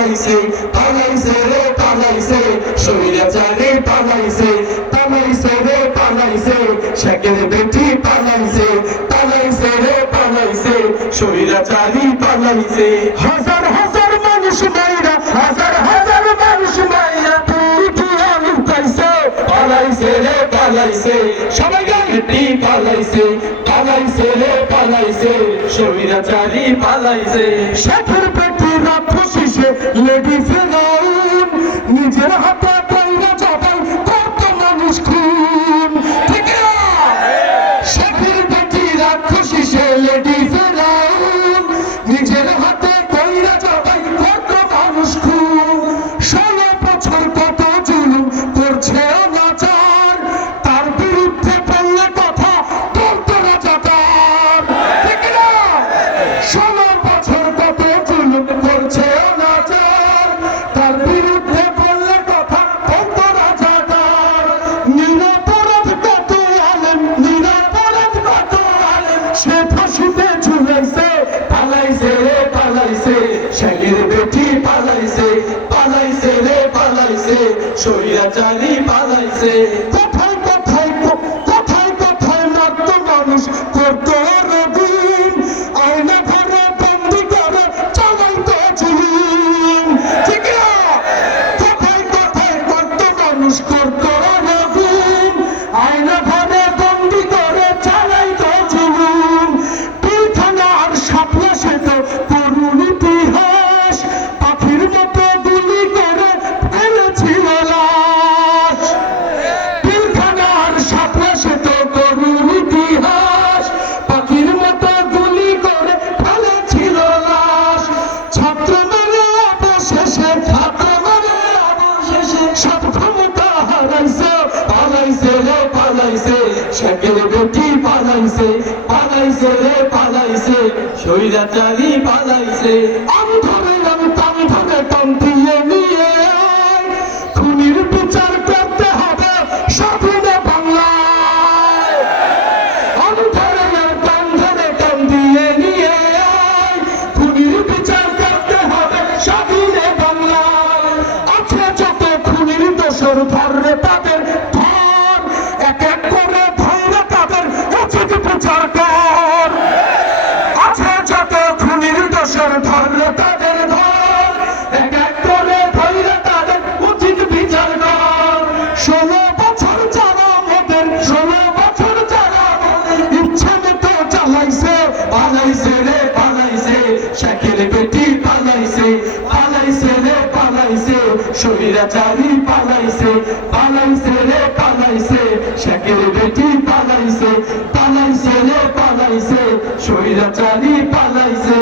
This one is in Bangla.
পালাইছে পালাইছে রে পালাইছে স্বৈরাচারী পালাইছে পালাইছে রে পালাইছে শেখের বেটি পালাইছে পালাইছে রে পালাইছে স্বৈরাচারী পালাইছে হাজার হাজার মানুষ মাইরা, হাজার হাজার মানুষ মাইরা পালাইছে রে পালাইছে সবাই পালাইছে পালাইছে রে পালাইছে স্বৈরাচারী পালাইছে শেখের বেটি পালাইছে স্বৈরাচারী পালাইছে। কোথায় কোথায় কোথায় কোথায় মাত্র মানুষ? করতো রে পালাইছে শেখের বেটি পালাইছে পালাইছে রে পালাইছে, স্বৈরাচারী পালাইছে। আমি ধরে টান দিয়ে নিয়ে খুনির বিচার করতে হবে স্বাধীনে বাংলায়। আমি টান ধরে টান নিয়ে খুনির বিচার করতে হবে স্বাধীনে ধরে তাদের উচিত বিচার কর আছে যত খুনির দোষর ধরলে তাদের ধর। এক এক করে ধরে তাদের উচিত বিচার কর। ষোলো বছর যারা আমাদের ষোলো বছর যারা ইচ্ছে মতো চালাইছে, পালাইছে রে, পালাইছে। শেখের বেটি পালাইছে পালাইছে রে, পালাইছে। স্বৈরাচারী পালাইছে পালাইছে রে, পালাইছে। শেখের বেটি পালাইছে। রে পালাইছে স্বৈরাচারী পালাইছে।